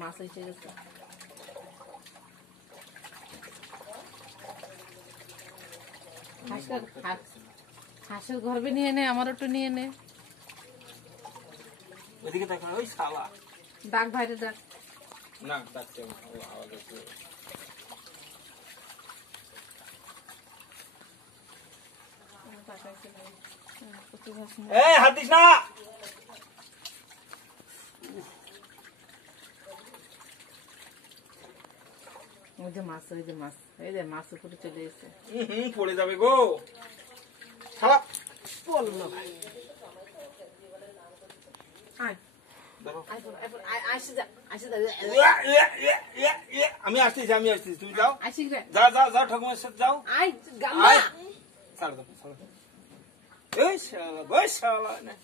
মাছ এসে গেছে। হাঁসের গর্বে নিয়ে নে, আমার একটু নিয়ে নে। ওইদিকে তাকা, ওই শালা। ডাক ভাইরে ডাক। না ডাকছে, আওয়াজ আসছে। এই হাত দিস না। ওই যে মাছ, ওই যে মাছ, এই যে মাছ উপরে চলে এসেছে। পড়ে যাবে গো শালা। পড়লো। আমি আসতেছি, আমি আসতেছি, তুমি যাও। আসি রে, যাও যাও যাও, ঠাকুমার সাথে যাও। আয় গাম্বা। ছাড় দাও, ছাড় দাও। এই শালা, বই শালা না।